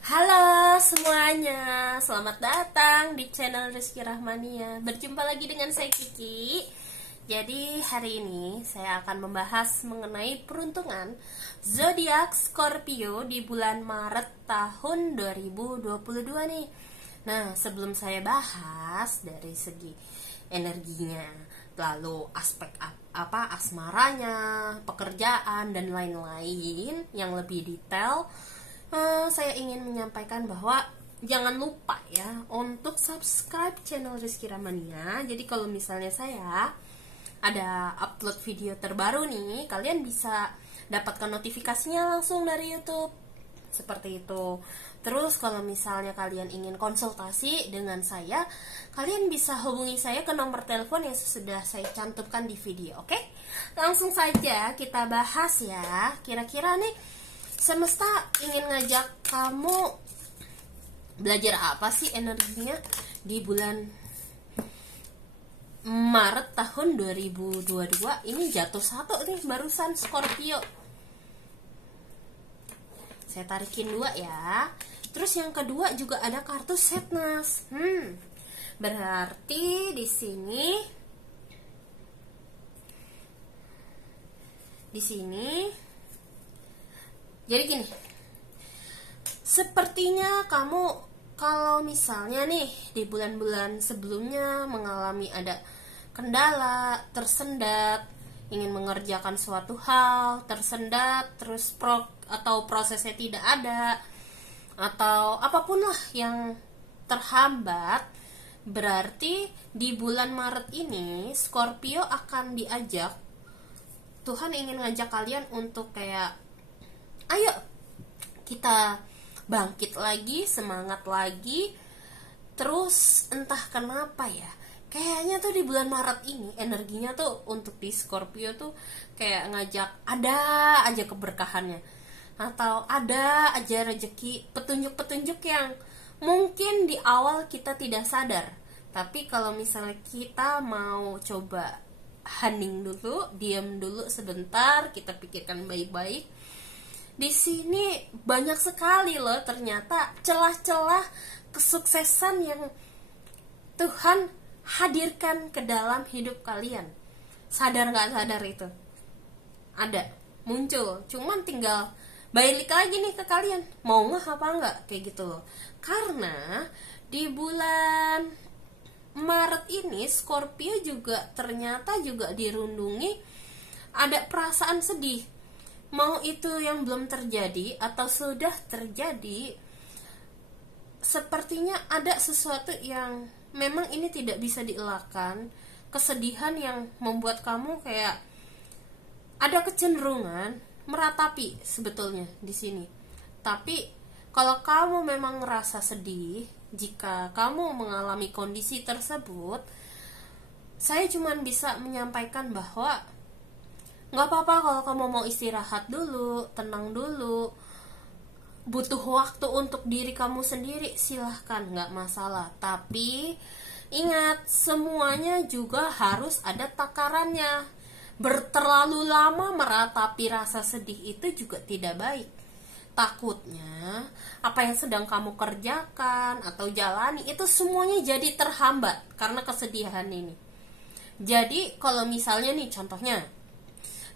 Halo semuanya, selamat datang di channel Rizky Rahmania. Berjumpa lagi dengan saya Kiki. Jadi hari ini saya akan membahas mengenai peruntungan zodiak Scorpio di bulan Maret tahun 2022 nih. Nah, sebelum saya bahas dari segi energinya, lalu aspek asmaranya, pekerjaan dan lain-lain yang lebih detail, saya ingin menyampaikan bahwa jangan lupa ya untuk subscribe channel Rizky Rahmania. Jadi kalau misalnya saya ada upload video terbaru nih, kalian bisa dapatkan notifikasinya langsung dari YouTube. Seperti itu. Terus kalau misalnya kalian ingin konsultasi dengan saya, kalian bisa hubungi saya ke nomor telepon yang sudah saya cantumkan di video, oke? Langsung saja kita bahas ya. Kira-kira nih semesta ingin ngajak kamu belajar apa sih energinya di bulan Maret tahun 2022. Ini jatuh satu nih barusan Scorpio. Saya tarikin dua ya. Terus yang kedua juga ada kartu Sadness. Berarti di sini jadi gini, sepertinya kamu kalau misalnya nih di bulan-bulan sebelumnya mengalami ada kendala, tersendat, ingin mengerjakan suatu hal, tersendat, terus prosesnya tidak ada, atau apapun lah yang terhambat, berarti di bulan Maret ini Scorpio akan diajak, Tuhan ingin ngajak kalian untuk kayak, ayo kita bangkit lagi, semangat lagi. Terus entah kenapa ya, kayaknya tuh di bulan Maret ini energinya tuh untuk di Scorpio tuh kayak ngajak ada aja keberkahannya, atau ada aja rezeki, petunjuk-petunjuk yang mungkin di awal kita tidak sadar. Tapi kalau misalnya kita mau coba hening dulu, diam dulu sebentar, kita pikirkan baik-baik, di sini banyak sekali loh ternyata celah-celah kesuksesan yang Tuhan hadirkan ke dalam hidup kalian. Sadar gak sadar itu? Ada, muncul. Cuman tinggal balik lagi nih ke kalian, mau nggak apa enggak, kayak gitu loh. Karena di bulan Maret ini Scorpio juga ternyata juga dirundungi ada perasaan sedih. Mau itu yang belum terjadi atau sudah terjadi, sepertinya ada sesuatu yang memang ini tidak bisa dielakkan. Kesedihan yang membuat kamu kayak ada kecenderungan meratapi sebetulnya di sini. Tapi kalau kamu memang ngerasa sedih, jika kamu mengalami kondisi tersebut, saya cuma bisa menyampaikan bahwa nggak apa-apa kalau kamu mau istirahat dulu, tenang dulu, butuh waktu untuk diri kamu sendiri, silahkan, nggak masalah. Tapi ingat, semuanya juga harus ada takarannya. Berterlalu lama meratapi rasa sedih itu juga tidak baik. Takutnya apa yang sedang kamu kerjakan atau jalani itu semuanya jadi terhambat karena kesedihan ini. Jadi kalau misalnya nih contohnya,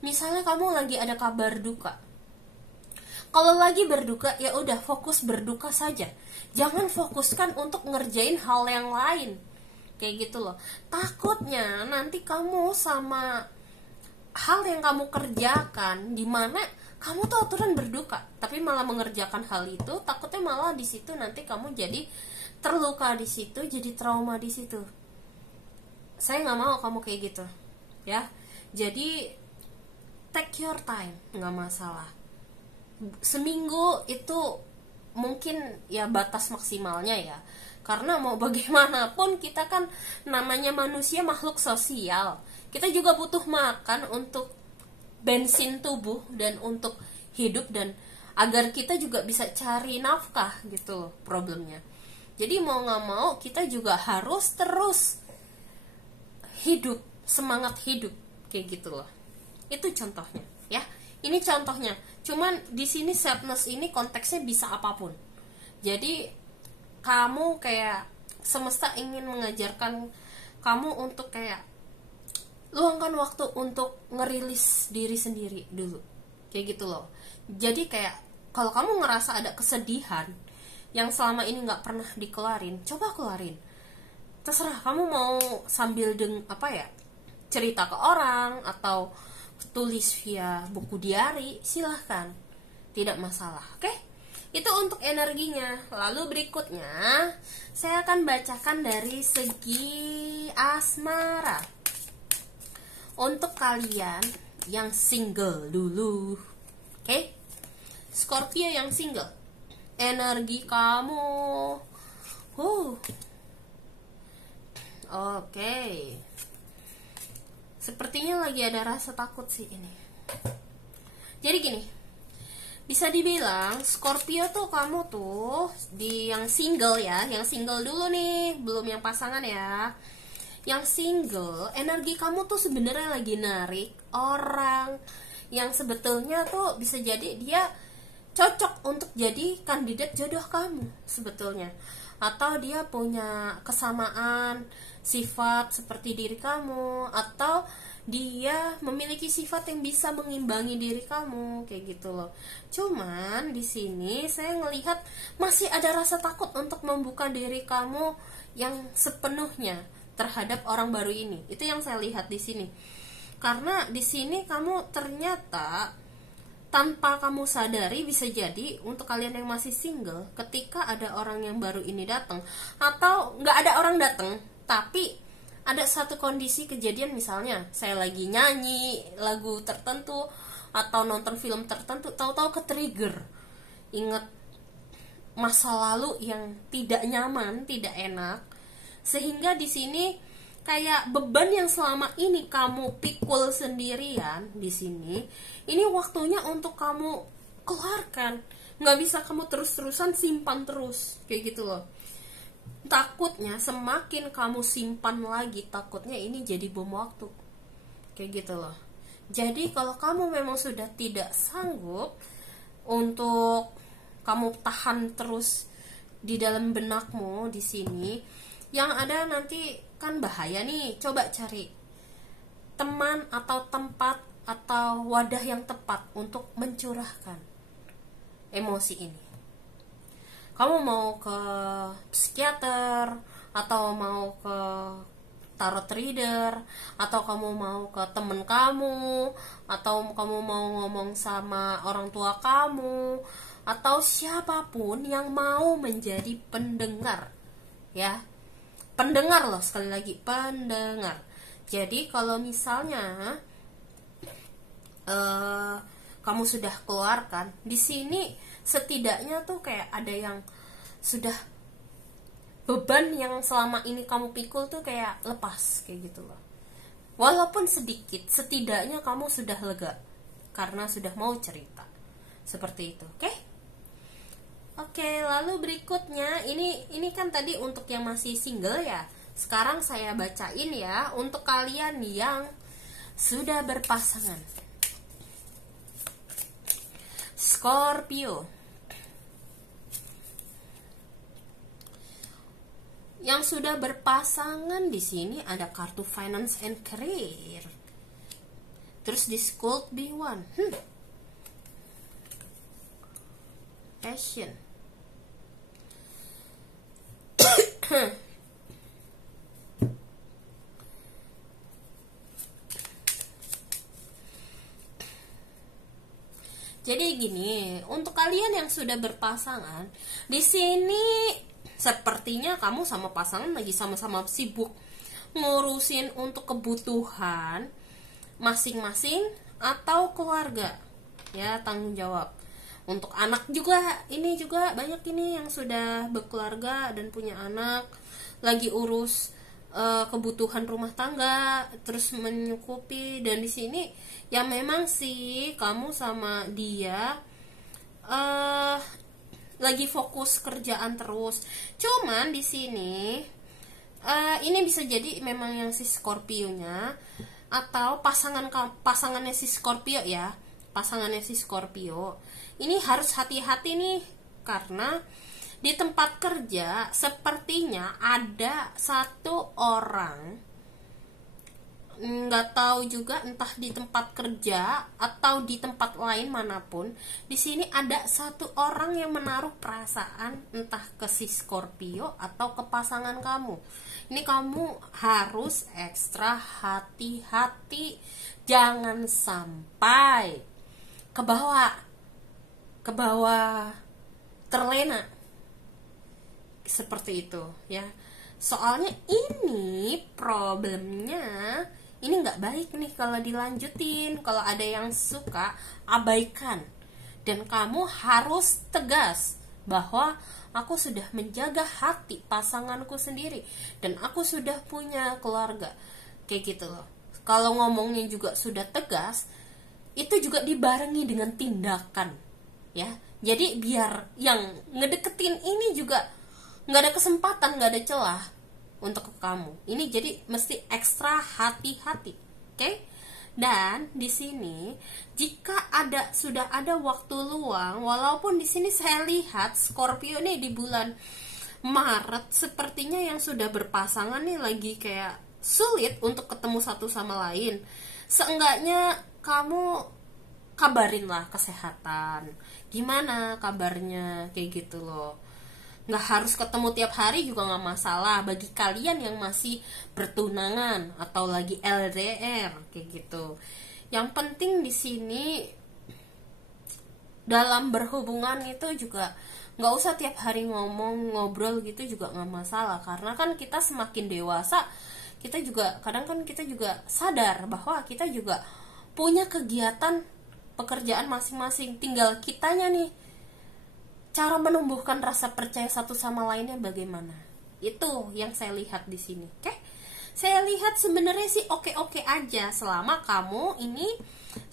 misalnya kamu lagi ada kabar duka. Kalau lagi berduka, ya udah fokus berduka saja. Jangan fokuskan untuk ngerjain hal yang lain. Kayak gitu loh. Takutnya nanti kamu sama hal yang kamu kerjakan, dimana kamu tuh aturan berduka, tapi malah mengerjakan hal itu, takutnya malah di situ nanti kamu jadi terluka di situ, jadi trauma di situ. Saya nggak mau kamu kayak gitu, ya. Jadi take your time, nggak masalah. Seminggu itu mungkin ya batas maksimalnya ya. Karena mau bagaimanapun kita kan namanya manusia makhluk sosial. Kita juga butuh makan untuk bensin tubuh dan untuk hidup, dan agar kita juga bisa cari nafkah gitu problemnya. Jadi mau nggak mau kita juga harus terus hidup, semangat hidup kayak gitu loh. Itu contohnya ya. Ini contohnya. Cuman di sini sadness ini konteksnya bisa apapun. Jadi kamu kayak semesta ingin mengajarkan kamu untuk kayak luangkan waktu untuk ngerilis diri sendiri dulu, kayak gitu loh. Jadi kayak kalau kamu ngerasa ada kesedihan yang selama ini nggak pernah dikelarin, coba kelarin. Terserah kamu mau sambil cerita ke orang atau tulis via buku diary, silahkan, tidak masalah. Oke? Itu untuk energinya. Lalu berikutnya saya akan bacakan dari segi asmara untuk kalian yang single dulu. Oke? Scorpio yang single, energi kamu oke. Sepertinya lagi ada rasa takut sih ini. Jadi gini, bisa dibilang Scorpio tuh kamu tuh di yang single ya, yang single dulu nih, belum yang pasangan ya. Yang single, energi kamu tuh sebenarnya lagi narik orang yang sebetulnya tuh bisa jadi dia cocok untuk jadi kandidat jodoh kamu sebetulnya, atau dia punya kesamaan sifat seperti diri kamu, atau dia memiliki sifat yang bisa mengimbangi diri kamu, kayak gitu loh. Cuman di sini saya ngelihat masih ada rasa takut untuk membuka diri kamu yang sepenuhnya terhadap orang baru ini. Itu yang saya lihat di sini. Karena di sini kamu ternyata tanpa kamu sadari, bisa jadi untuk kalian yang masih single, ketika ada orang yang baru ini datang, atau nggak ada orang datang, tapi ada satu kondisi kejadian, misalnya saya lagi nyanyi lagu tertentu atau nonton film tertentu, tahu-tahu ke-trigger, ingat masa lalu yang tidak nyaman, tidak enak, sehingga di sini kayak beban yang selama ini kamu pikul sendirian di sini, ini waktunya untuk kamu keluarkan. Nggak bisa kamu terus-terusan simpan terus, kayak gitu loh. Takutnya semakin kamu simpan lagi, takutnya ini jadi bom waktu, kayak gitu loh. Jadi kalau kamu memang sudah tidak sanggup untuk kamu tahan terus di dalam benakmu di sini, yang ada nanti kan bahaya nih. Coba cari teman atau tempat atau wadah yang tepat untuk mencurahkan emosi ini. Kamu mau ke psikiater, atau mau ke tarot reader, atau kamu mau ke temen kamu, atau kamu mau ngomong sama orang tua kamu, atau siapapun yang mau menjadi pendengar, ya. Pendengar loh, sekali lagi, pendengar. Jadi kalau misalnya kamu sudah keluarkan di sini, setidaknya tuh kayak ada yang sudah, beban yang selama ini kamu pikul tuh kayak lepas, kayak gitu loh. Walaupun sedikit, setidaknya kamu sudah lega karena sudah mau cerita. Seperti itu, oke? Oke, lalu berikutnya ini kan tadi untuk yang masih single ya. Sekarang saya bacain ya untuk kalian yang sudah berpasangan. Scorpio. Yang sudah berpasangan di sini ada kartu finance and career. Terus di Could Be One. Passion. Jadi gini, untuk kalian yang sudah berpasangan, di sini sepertinya kamu sama pasangan lagi sama-sama sibuk ngurusin untuk kebutuhan masing-masing atau keluarga, ya, tanggung jawab. Untuk anak juga, ini juga banyak ini yang sudah berkeluarga dan punya anak, lagi urus kebutuhan rumah tangga, terus menyukupi. Dan di sini ya memang sih kamu sama dia lagi fokus kerjaan terus. Cuman di sini ini bisa jadi memang yang si Scorpio-nya atau pasangannya si Scorpio ya, pasangannya si Scorpio ini harus hati-hati nih, karena Di tempat kerja sepertinya ada satu orang, nggak tahu juga entah di tempat kerja atau di tempat lain manapun, di sini ada satu orang yang menaruh perasaan entah ke si Scorpio atau ke pasangan kamu. Ini kamu harus ekstra hati-hati, jangan sampai ke bawah terlena seperti itu ya. Soalnya ini problemnya, ini nggak baik nih kalau dilanjutin. Kalau ada yang suka, abaikan. Dan kamu harus tegas bahwa aku sudah menjaga hati pasanganku sendiri dan aku sudah punya keluarga, kayak gitu loh. Kalau ngomongnya juga sudah tegas, itu juga dibarengi dengan tindakan ya. Jadi biar yang ngedeketin ini juga nggak ada kesempatan, nggak ada celah untuk kamu. Ini jadi mesti ekstra hati-hati, oke? Dan di sini jika sudah ada waktu luang, walaupun di sini saya lihat Scorpio nih di bulan Maret sepertinya yang sudah berpasangan nih lagi kayak sulit untuk ketemu satu sama lain. Seenggaknya kamu kabarinlah kesehatan, gimana kabarnya, kayak gitu loh. Nggak harus ketemu tiap hari juga nggak masalah bagi kalian yang masih bertunangan atau lagi LDR, kayak gitu. Yang penting di sini dalam berhubungan itu juga nggak usah tiap hari ngobrol gitu juga nggak masalah, karena kan kita semakin dewasa, kita juga kadang kan kita juga sadar bahwa kita juga punya kegiatan pekerjaan masing-masing. Tinggal kitanya nih cara menumbuhkan rasa percaya satu sama lainnya bagaimana. Itu yang saya lihat di sini. Oke? Saya lihat sebenarnya sih oke-oke aja selama kamu ini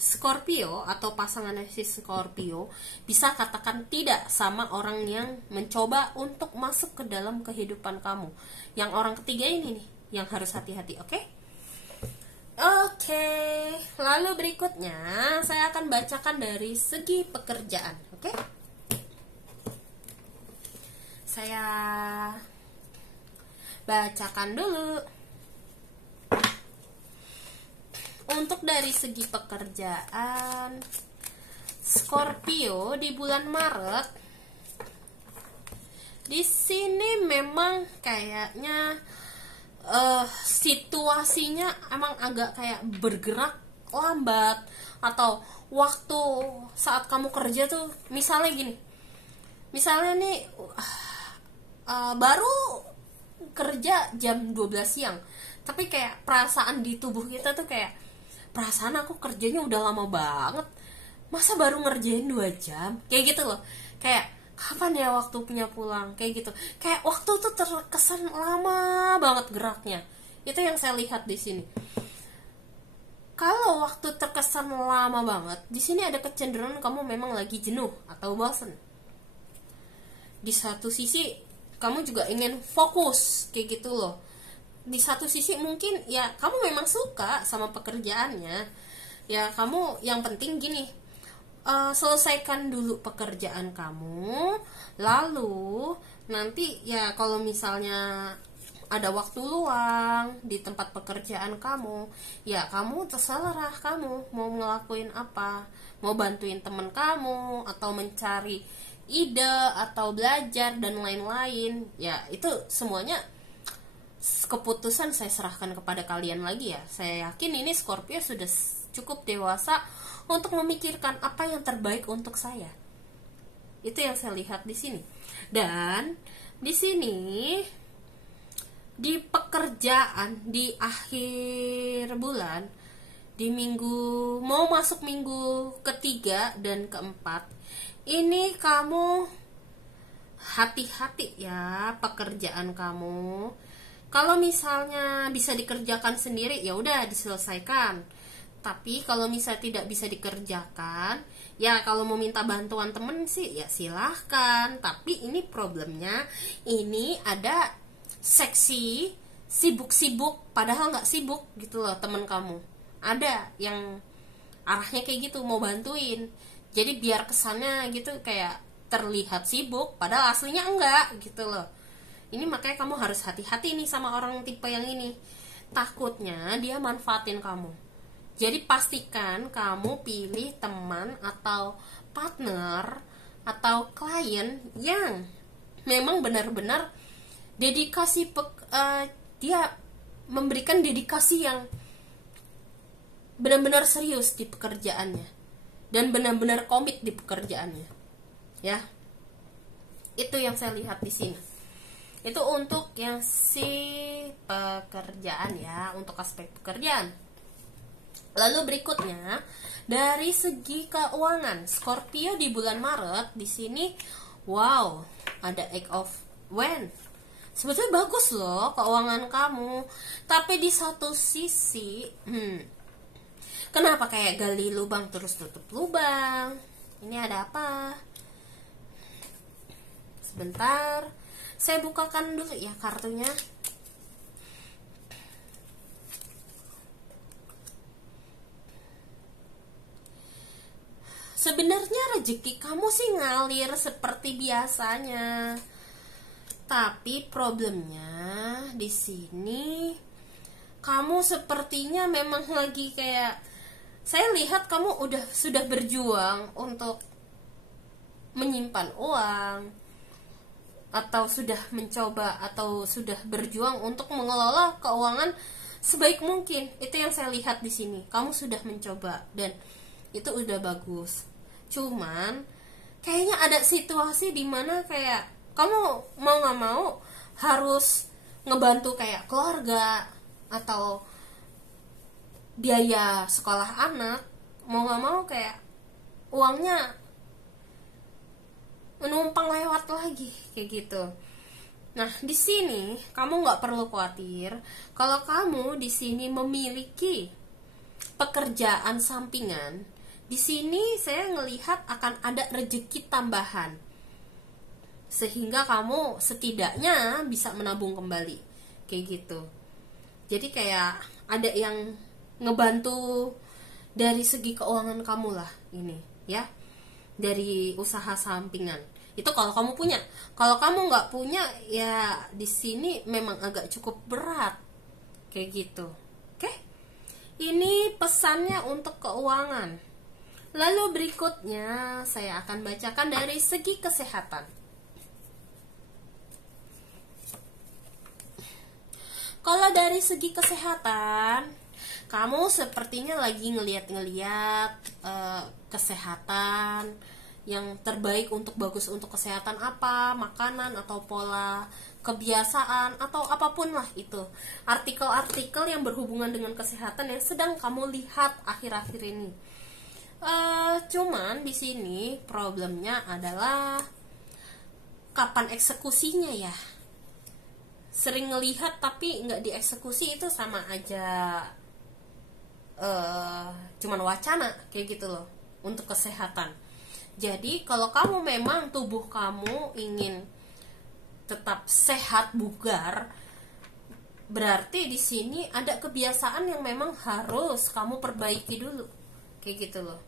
Scorpio atau pasangannya si Scorpio bisa katakan tidak sama orang yang mencoba untuk masuk ke dalam kehidupan kamu. Yang orang ketiga ini nih yang harus hati-hati, oke? Oke, lalu berikutnya saya akan bacakan dari segi pekerjaan, oke? Saya bacakan dulu. Untuk dari segi pekerjaan Scorpio di bulan Maret, di sini memang kayaknya situasinya emang agak kayak bergerak lambat, atau waktu saat kamu kerja tuh misalnya gini, misalnya nih baru kerja jam 12 siang, tapi kayak perasaan di tubuh kita tuh kayak, perasaan aku kerjanya udah lama banget, masa baru ngerjain 2 jam, kayak gitu loh. Kayak kapan ya waktu punya pulang, kayak gitu. Kayak waktu tuh terkesan lama banget geraknya. Itu yang saya lihat di sini. Kalau waktu terkesan lama banget, di sini ada kecenderungan kamu memang lagi jenuh atau bosan. Di satu sisi kamu juga ingin fokus, kayak gitu loh. Di satu sisi mungkin ya kamu memang suka sama pekerjaannya, ya kamu yang penting gini, selesaikan dulu pekerjaan kamu, lalu nanti ya kalau misalnya ada waktu luang di tempat pekerjaan kamu, ya kamu terserah kamu mau ngelakuin apa, mau bantuin temen kamu atau mencari ide atau belajar dan lain-lain. Ya itu semuanya keputusan saya serahkan kepada kalian lagi ya. Saya yakin ini Scorpio sudah cukup dewasa untuk memikirkan apa yang terbaik untuk saya. Itu yang saya lihat di sini. Dan di sini di pekerjaan di akhir bulan, di minggu mau masuk minggu ketiga dan keempat, ini kamu hati-hati ya pekerjaan kamu. Kalau misalnya bisa dikerjakan sendiri ya udah diselesaikan. Tapi kalau misalnya tidak bisa dikerjakan, ya kalau mau minta bantuan temen sih ya silahkan. Tapi ini problemnya, ini ada seksi sibuk-sibuk padahal nggak sibuk gitu loh temen kamu. Ada yang arahnya kayak gitu mau bantuin. Jadi biar kesannya gitu kayak terlihat sibuk padahal aslinya enggak gitu loh. Ini makanya kamu harus hati-hati nih sama orang tipe yang ini. Takutnya dia manfaatin kamu. Jadi pastikan kamu pilih teman atau partner atau klien yang memang benar-benar dia memberikan dedikasi yang benar-benar serius di pekerjaannya dan benar-benar komit di pekerjaannya. Ya. Itu yang saya lihat di sini. Itu untuk yang si pekerjaan ya, untuk aspek pekerjaan. Lalu berikutnya dari segi keuangan, Scorpio di bulan Maret di sini, wow, ada Eight of Wands. Sebetulnya bagus loh keuangan kamu, tapi di satu sisi, kenapa kayak gali lubang terus tutup lubang? Ini ada apa? Sebentar, saya bukakan dulu ya kartunya. Sebenarnya rezeki kamu sih ngalir seperti biasanya, tapi problemnya di sini kamu sepertinya memang lagi kayak, saya lihat kamu sudah berjuang untuk menyimpan uang, atau sudah mencoba atau sudah berjuang untuk mengelola keuangan sebaik mungkin. Itu yang saya lihat di sini. Kamu sudah mencoba dan itu udah bagus. Cuman kayaknya ada situasi di mana kayak kamu mau nggak mau harus ngebantu kayak keluarga atau biaya sekolah anak, mau nggak mau kayak uangnya menumpang lewat lagi kayak gitu. Nah, di sini kamu nggak perlu khawatir kalau kamu di sini memiliki pekerjaan sampingan. Di sini saya ngelihat akan ada rezeki tambahan, sehingga kamu setidaknya bisa menabung kembali kayak gitu. Jadi kayak ada yang ngebantu dari segi keuangan kamu lah ini ya, dari usaha sampingan. Itu kalau kamu punya. Kalau kamu nggak punya, ya di sini memang agak cukup berat kayak gitu. Oke? Ini pesannya untuk keuangan. Lalu berikutnya saya akan bacakan dari segi kesehatan. Kalau dari segi kesehatan, kamu sepertinya lagi ngeliat kesehatan yang terbaik bagus untuk kesehatan apa, makanan atau pola kebiasaan atau apapun lah itu. Artikel-artikel yang berhubungan dengan kesehatan yang sedang kamu lihat akhir-akhir ini. Cuman di sini problemnya adalah kapan eksekusinya ya. Sering ngelihat tapi nggak dieksekusi, itu sama aja cuman wacana kayak gitu loh untuk kesehatan. Jadi kalau kamu memang tubuh kamu ingin tetap sehat bugar, berarti di sini ada kebiasaan yang memang harus kamu perbaiki dulu kayak gitu loh.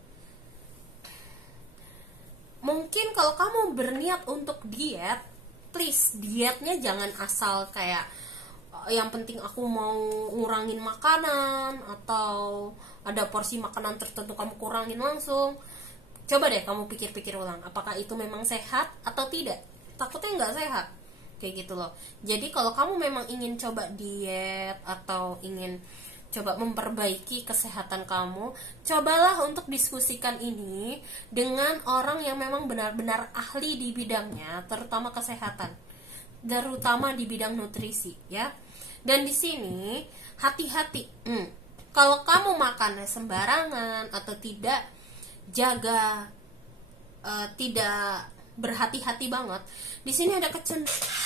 Mungkin kalau kamu berniat untuk diet, please dietnya jangan asal kayak yang penting aku mau ngurangin makanan atau ada porsi makanan tertentu kamu kurangin langsung. Coba deh kamu pikir-pikir ulang, apakah itu memang sehat atau tidak? Takutnya nggak sehat kayak gitu loh. Jadi kalau kamu memang ingin coba diet atau ingin coba memperbaiki kesehatan kamu, cobalah untuk diskusikan ini dengan orang yang memang benar-benar ahli di bidangnya, terutama kesehatan, terutama di bidang nutrisi ya. Dan di sini hati-hati, kalau kamu makannya sembarangan atau tidak jaga, tidak berhati-hati banget. Di sini ada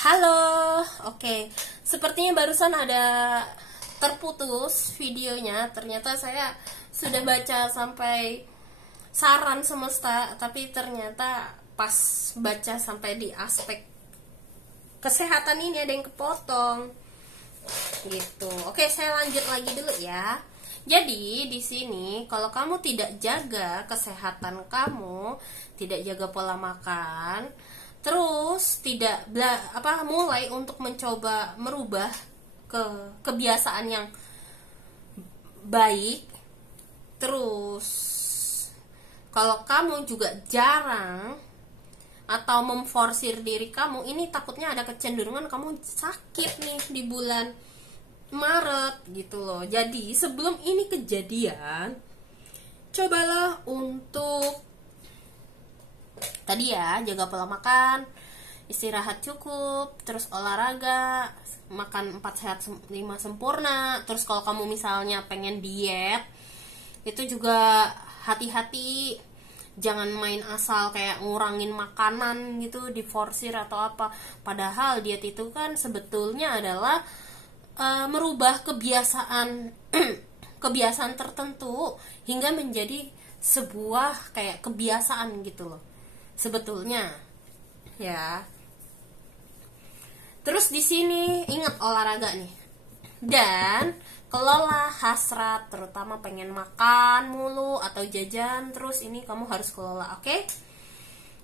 halo, oke. Sepertinya barusan ada terputus videonya. Ternyata saya sudah baca sampai saran semesta, tapi ternyata pas baca sampai di aspek kesehatan ini ada yang kepotong gitu. Oke, saya lanjut lagi dulu ya. Jadi di sini kalau kamu tidak jaga kesehatan kamu, tidak jaga pola makan, terus tidak mulai untuk mencoba merubah kebiasaan yang baik, terus kalau kamu juga jarang atau memforsir diri kamu, ini takutnya ada kecenderungan kamu sakit nih di bulan Maret gitu loh. Jadi sebelum ini kejadian, cobalah untuk tadi ya, jaga pola makan, istirahat cukup, terus olahraga, makan 4 sehat 5 sempurna. Terus kalau kamu misalnya pengen diet, itu juga hati-hati, jangan main asal kayak ngurangin makanan gitu, diforsir atau apa. Padahal diet itu kan sebetulnya adalah merubah kebiasaan kebiasaan tertentu hingga menjadi sebuah kayak kebiasaan gitu loh sebetulnya ya. Terus di sini ingat olahraga nih, dan kelola hasrat, terutama pengen makan mulu atau jajan terus, ini kamu harus kelola, oke?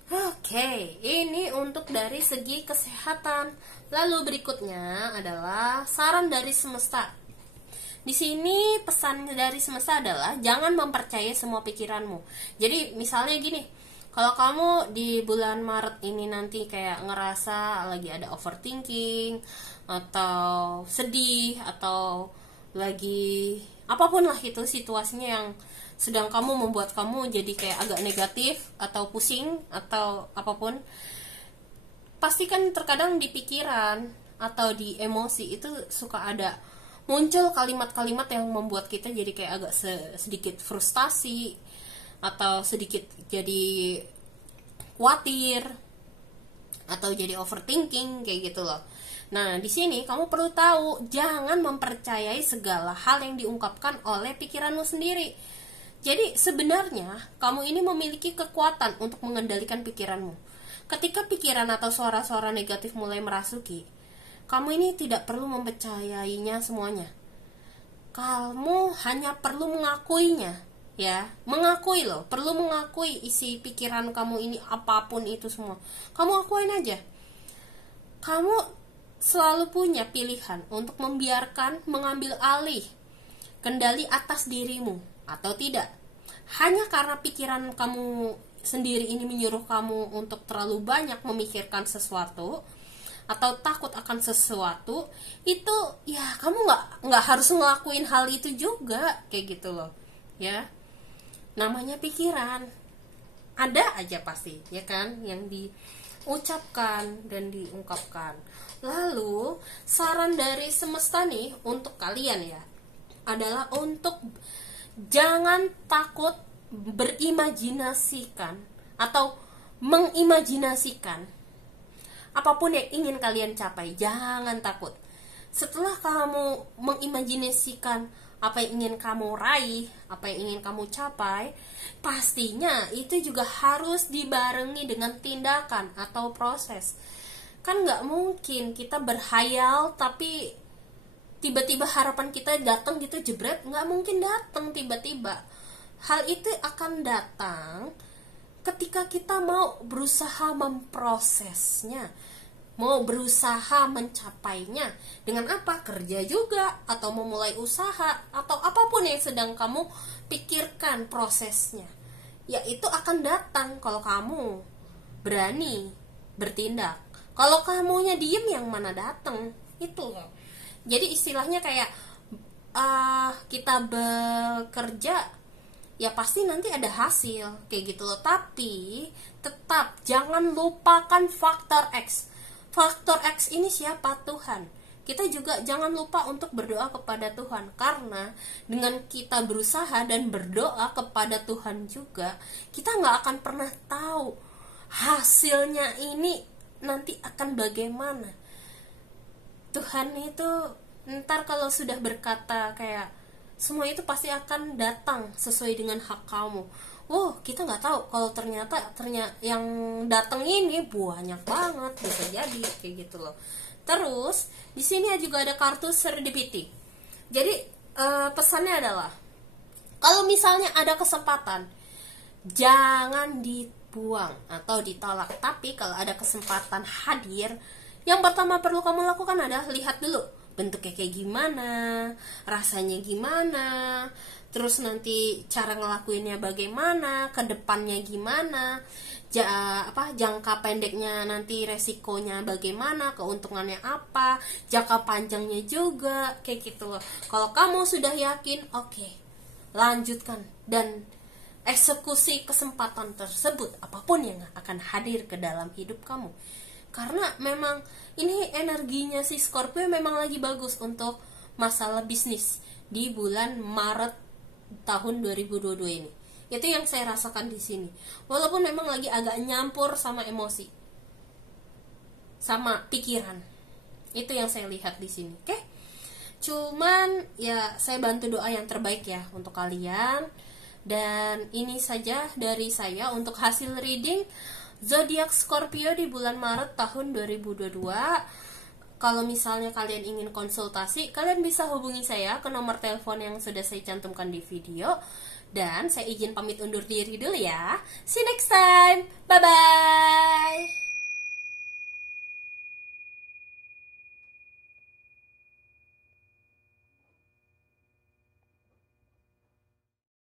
Oke, ini untuk dari segi kesehatan. Lalu berikutnya adalah saran dari semesta. Di sini pesan dari semesta adalah jangan mempercayai semua pikiranmu. Jadi misalnya gini, kalau kamu di bulan Maret ini nanti kayak ngerasa lagi ada overthinking atau sedih atau lagi apapun lah itu situasinya yang sedang membuat kamu jadi kayak agak negatif atau pusing atau apapun, pasti kan terkadang di pikiran atau di emosi itu suka ada muncul kalimat-kalimat yang membuat kita jadi kayak agak sedikit frustasi atau sedikit jadi khawatir atau jadi overthinking kayak gitu loh. Nah, di sini kamu perlu tahu, jangan mempercayai segala hal yang diungkapkan oleh pikiranmu sendiri. Jadi sebenarnya kamu ini memiliki kekuatan untuk mengendalikan pikiranmu. Ketika pikiran atau suara-suara negatif mulai merasuki, kamu ini tidak perlu mempercayainya semuanya. Kamu hanya perlu mengakuinya, ya. Mengakui loh, perlu mengakui isi pikiran kamu ini apapun itu semua. Kamu akuin aja. Kamu selalu punya pilihan untuk membiarkan mengambil alih kendali atas dirimu atau tidak. Hanya karena pikiran kamu sendiri ini menyuruh kamu untuk terlalu banyak memikirkan sesuatu atau takut akan sesuatu, itu ya kamu nggak harus ngelakuin hal itu juga kayak gitu loh ya. Namanya pikiran, ada aja pasti ya kan yang diucapkan dan diungkapkan. Lalu saran dari semesta nih untuk kalian ya adalah untuk jangan takut berimajinasikan atau mengimajinasikan apapun yang ingin kalian capai. Jangan takut. Setelah kamu mengimajinasikan apa yang ingin kamu raih, apa yang ingin kamu capai, pastinya itu juga harus dibarengi dengan tindakan atau proses. Kan gak mungkin kita berhayal tapi tiba-tiba harapan kita datang gitu jebret, nggak mungkin datang tiba-tiba. Hal itu akan datang ketika kita mau berusaha memprosesnya, mau berusaha mencapainya. Dengan apa? Kerja juga, atau memulai usaha, atau apapun yang sedang kamu pikirkan prosesnya, ya itu akan datang kalau kamu berani bertindak. Kalau kamunya diem, yang mana datang itu loh. Jadi istilahnya kayak kita bekerja ya pasti nanti ada hasil kayak gitu loh. Tapi tetap jangan lupakan faktor X. Faktor X ini siapa? Tuhan. Kita juga jangan lupa untuk berdoa kepada Tuhan, karena dengan kita berusaha dan berdoa kepada Tuhan juga, kita nggak akan pernah tahu hasilnya ini nanti akan bagaimana. Tuhan itu ntar kalau sudah berkata kayak semua itu pasti akan datang sesuai dengan hak kamu. Kita nggak tahu kalau ternyata yang datang ini banyak banget, bisa jadi kayak gitu loh. Terus di sini juga ada kartu serendipity. Jadi pesannya adalah Kalau misalnya ada kesempatan, jangan dibuang atau ditolak. Tapi kalau ada kesempatan hadir, yang pertama perlu kamu lakukan adalah lihat dulu bentuknya kayak gimana, rasanya gimana, terus nanti cara ngelakuinnya bagaimana, kedepannya gimana, jangka pendeknya nanti resikonya bagaimana, keuntungannya apa, jangka panjangnya juga, kayak gitu loh. Kalau kamu sudah yakin, oke, lanjutkan dan eksekusi kesempatan tersebut, apapun yang akan hadir ke dalam hidup kamu. Karena memang ini energinya si Scorpio memang lagi bagus untuk masalah bisnis di bulan Maret tahun 2022 ini. Itu yang saya rasakan di sini. Walaupun memang lagi agak nyampur sama emosi, sama pikiran. Itu yang saya lihat di sini. Oke? Cuman ya saya bantu doa yang terbaik ya untuk kalian. Dan ini saja dari saya untuk hasil reading zodiak Scorpio di bulan Maret tahun 2022. Kalau misalnya kalian ingin konsultasi, kalian bisa hubungi saya ke nomor telepon yang sudah saya cantumkan di video. Dan saya izin pamit undur diri dulu ya. See you next time. Bye bye.